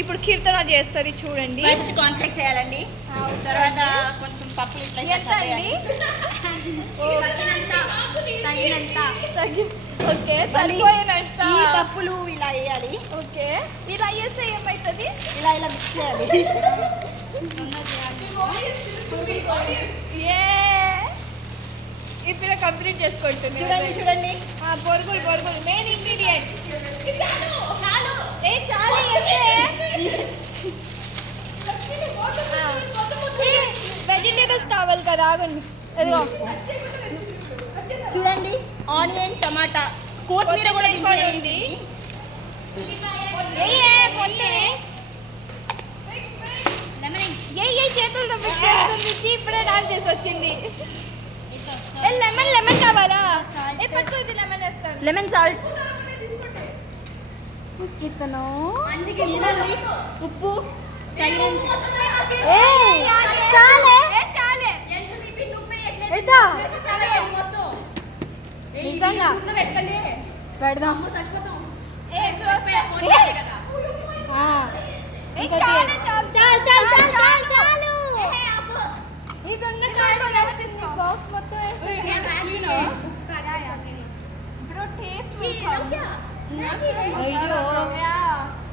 ఇప్పుడు కీర్తన చేస్తుంది చూడండి. ఫస్ట్ కాన్ఫ్లెక్స్ వేయాలండి, తర్వాత కొంచెం పప్పులు ఇట్లా ఎంత అండి? ఓకే, సరిపోయినంత. ఈ పప్పులు ఇలా వేయాలి. ఓకే, ఇలా చేస్తే ఏమవుతుంది? ఇలా ఇలా మిక్స్ చేయాలి. ఇప్పుడు కంప్లీట్ చేసుకుంటుంది. చూడండి చూడండి, బొరుగులు బొరుగులు మెయిన్ ఇంగ్రీడియంట్. చాలు వెజిటేబుల్స్ కావాలి కదా, ఆగండి. ఎదిగో చూడండి, ఆనియన్, టమాటా, కొత్తిమీర కూడా ఉంది. చేతులు తప్పించి ఇప్పుడే డాన్స్ చేసి వచ్చింది. లెమన్ లెమన్ కావాలా? పట్టుకో, ఇది లెమన్ వేస్తాను. లెమన్ సాల్ట్, ఉప్పు పెడదాం.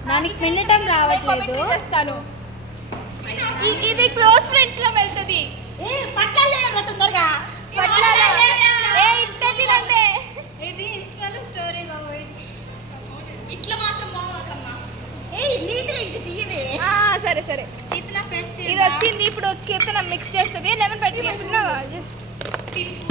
దానికి పిండటం రావట్లేదు. ఇది క్లోజ్ ఫ్రెండ్స్ లో వెళ్తుంది. తొందరగా ఇది ఇన్స్టాలో స్టోరీ ఇట్లా మాత్రం బాగమ్మా. సరే సరే, ఇది వచ్చింది. ఇప్పుడు కీర్తన మిక్స్ చేస్తుంది. లెమన్ పెట్టి చెప్తున్నావా? తిప్పు